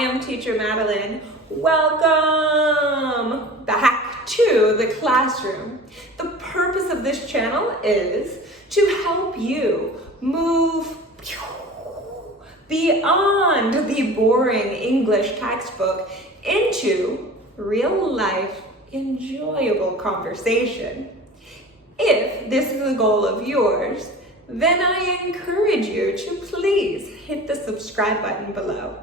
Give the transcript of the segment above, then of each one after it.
am teacher Madeline. Welcome back to the classroom. The purpose of this channel is to help you move beyond the boring English textbook into real life, enjoyable conversation. If this is a goal of yours, then I encourage you to please hit the subscribe button below.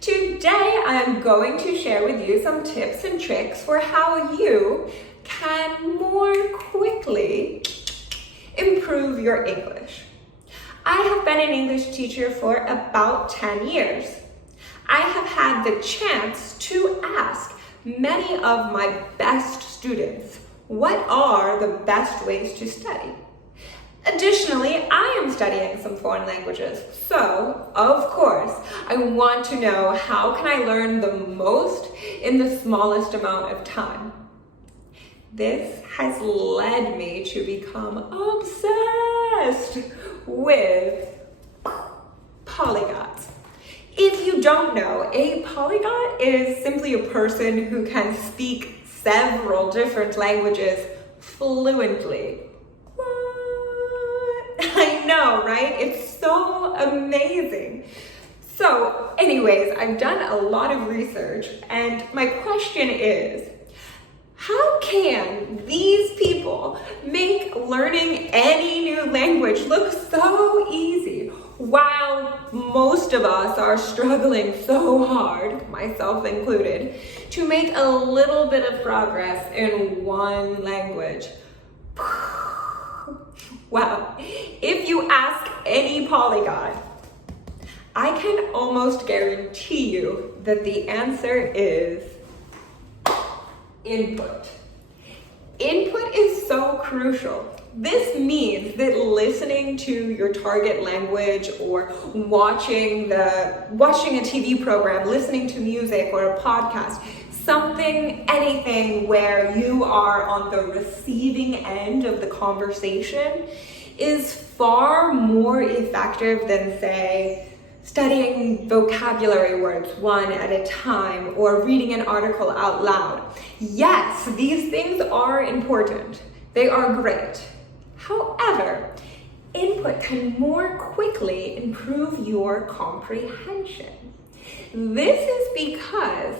Today, I'm going to share with you some tips and tricks for how you can more quickly improve your English. I have been an English teacher for about 10 years. I have had the chance to ask many of my best students, what are the best ways to study? Additionally, I am studying some foreign languages, so of course, I want to know how can I learn the most in the smallest amount of time. This has led me to become obsessed with polyglots. If you don't know, a polyglot is simply a person who can speak several different languages fluently. I know, right? It's so amazing. So anyways, I've done a lot of research and my question is, how can these people make learning any new language look so easy while most of us are struggling so hard, myself included, to make a little bit of progress in one language? Well, if you ask any polyglot, I can almost guarantee you that the answer is input. Input is so crucial. This means that listening to your target language or watching a TV program, listening to music or a podcast, anything where you are on the receiving end of the conversation is far more effective than, say, studying vocabulary words one at a time or reading an article out loud. Yes, these things are important. They are great. However, input can more quickly improve your comprehension. This is because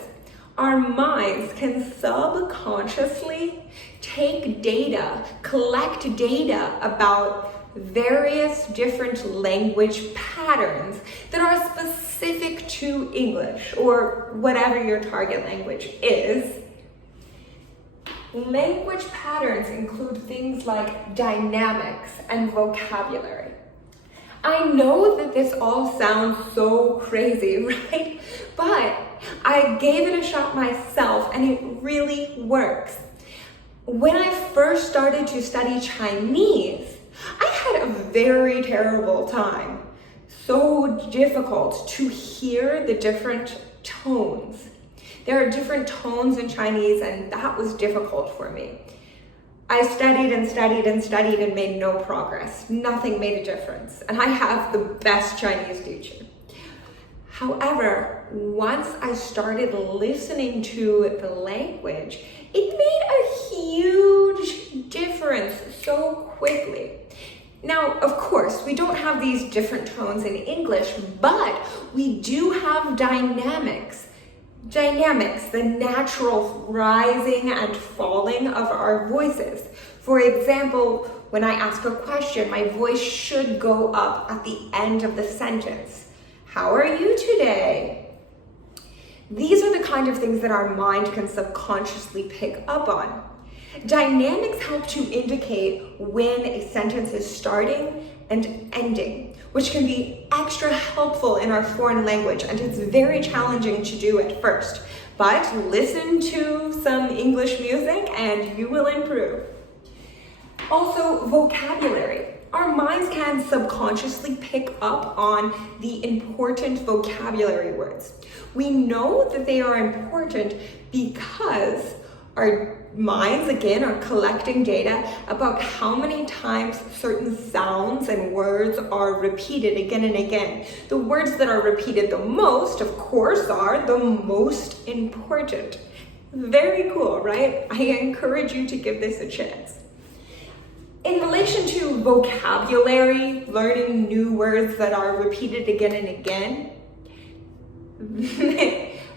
our minds can subconsciously collect data about various different language patterns that are specific to English or whatever your target language is. Language patterns include things like dynamics and vocabulary. I know that this all sounds so crazy, right? But I gave it a shot myself and it really works. When I first started to study Chinese, I had a very terrible time. So difficult to hear the different tones. There are different tones in Chinese and that was difficult for me. I studied and studied and studied and made no progress. Nothing made a difference. And I have the best Chinese teacher. However, once I started listening to the language, it made a huge difference so quickly. Now, of course, we don't have these different tones in English, but we do have dynamics. Dynamics, the natural rising and falling of our voices. For example, when I ask a question, my voice should go up at the end of the sentence. How are you today? These are the kind of things that our mind can subconsciously pick up on. Dynamics help to indicate when a sentence is starting and ending, which can be extra helpful in our foreign language, and it's very challenging to do at first. But listen to some English music and you will improve. Also, vocabulary. Our minds can subconsciously pick up on the important vocabulary words. We know that they are important because Our minds, again, are collecting data about how many times certain sounds and words are repeated again and again. The words that are repeated the most, of course, are the most important. Very cool, right? I encourage you to give this a chance. In relation to vocabulary, learning new words that are repeated again and again,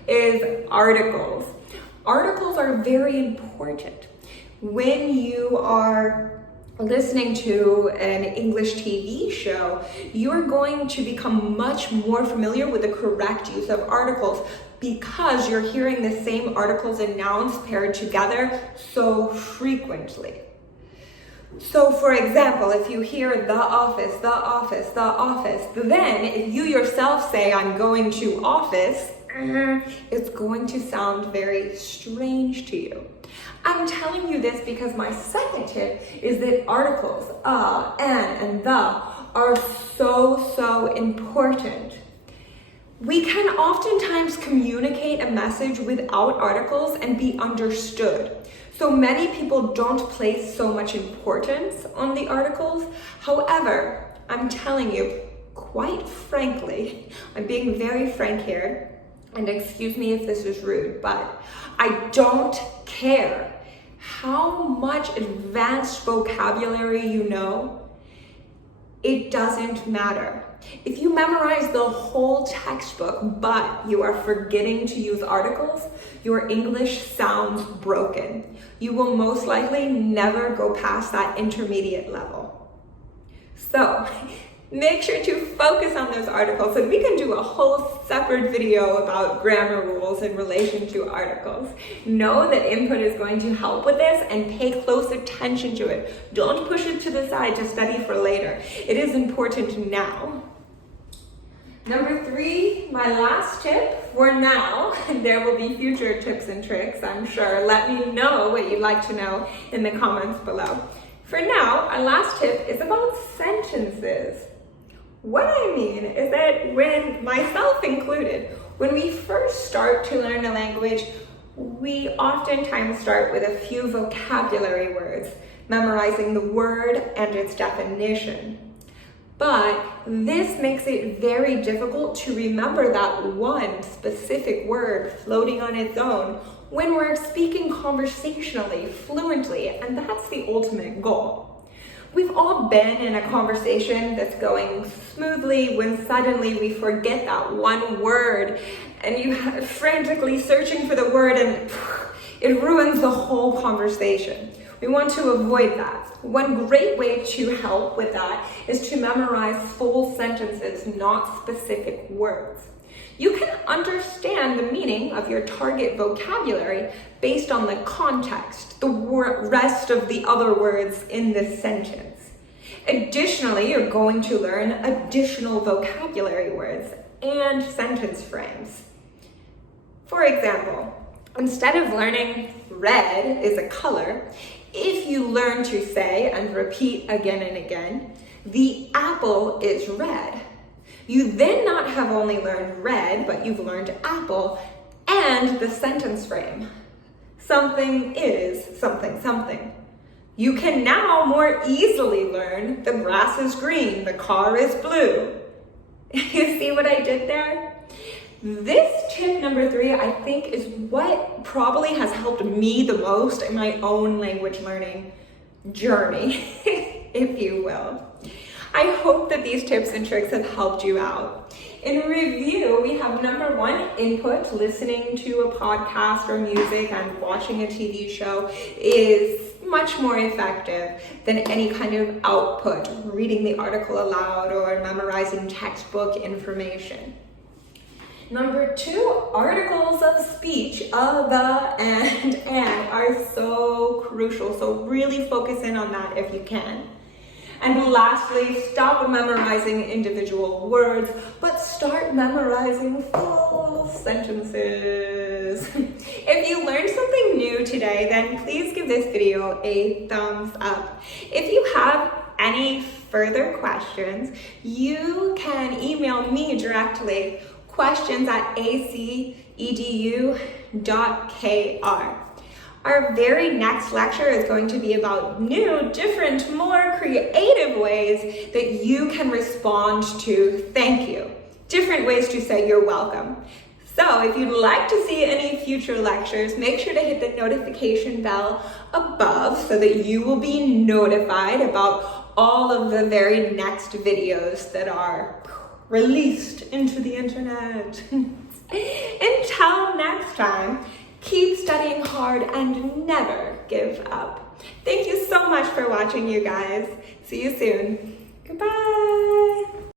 is articles. Articles are very important. When you are listening to an English TV show, you're going to become much more familiar with the correct use of articles because you're hearing the same articles and nouns paired together so frequently. So for example, if you hear the office, the office, the office, then if you yourself say, I'm going to office, it's going to sound very strange to you. I'm telling you this because my second tip is that articles, an, and the are so important. We can oftentimes communicate a message without articles and be understood. So many people don't place so much importance on the articles. However, I'm telling you, quite frankly, I'm being very frank here, and excuse me if this is rude, but I don't care how much advanced vocabulary you know. It doesn't matter. If you memorize the whole textbook, but you are forgetting to use articles, your English sounds broken. You will most likely never go past that intermediate level. So, make sure to focus on those articles, and we can do a whole separate video about grammar rules in relation to articles. Know that input is going to help with this and pay close attention to it. Don't push it to the side to study for later. It is important now. Number 3, my last tip for now, and there will be future tips and tricks, I'm sure. Let me know what you'd like to know in the comments below. For now, our last tip is about sentences. What I mean is that when, myself included, when we first start to learn a language, we oftentimes start with a few vocabulary words, memorizing the word and its definition. But this makes it very difficult to remember that one specific word floating on its own when we're speaking conversationally, fluently, and that's the ultimate goal. We've all been in a conversation that's going smoothly when suddenly we forget that one word and you are frantically searching for the word and it ruins the whole conversation. We want to avoid that. One great way to help with that is to memorize full sentences, not specific words. You can understand the meaning of your target vocabulary based on the context, the rest of the other words in this sentence. Additionally, you're going to learn additional vocabulary words and sentence frames. For example, instead of learning red is a color, if you learn to say and repeat again and again, the apple is red, you then not have only learned red, but you've learned apple and the sentence frame. Something is something something. You can now more easily learn the grass is green, the car is blue. You see what I did there? This tip number 3, I think, is what probably has helped me the most in my own language learning journey, if you will. I hope that these tips and tricks have helped you out. In review, we have number 1, input. Listening to a podcast or music and watching a TV show is much more effective than any kind of output, reading the article aloud or memorizing textbook information. Number 2, articles of speech, the, and are so crucial. So really focus in on that if you can. And lastly, stop memorizing individual words, but start memorizing full sentences. If you learned something new today, then please give this video a thumbs up. If you have any further questions, you can email me directly, questions@acedu.kr. Our very next lecture is going to be about new, different, more creative ways that you can respond to thank you. Different ways to say you're welcome. So if you'd like to see any future lectures, make sure to hit the notification bell above so that you will be notified about all of the very next videos that are released into the internet. Until next time, keep studying hard and never give up. Thank you so much for watching, you guys. See you soon. Goodbye.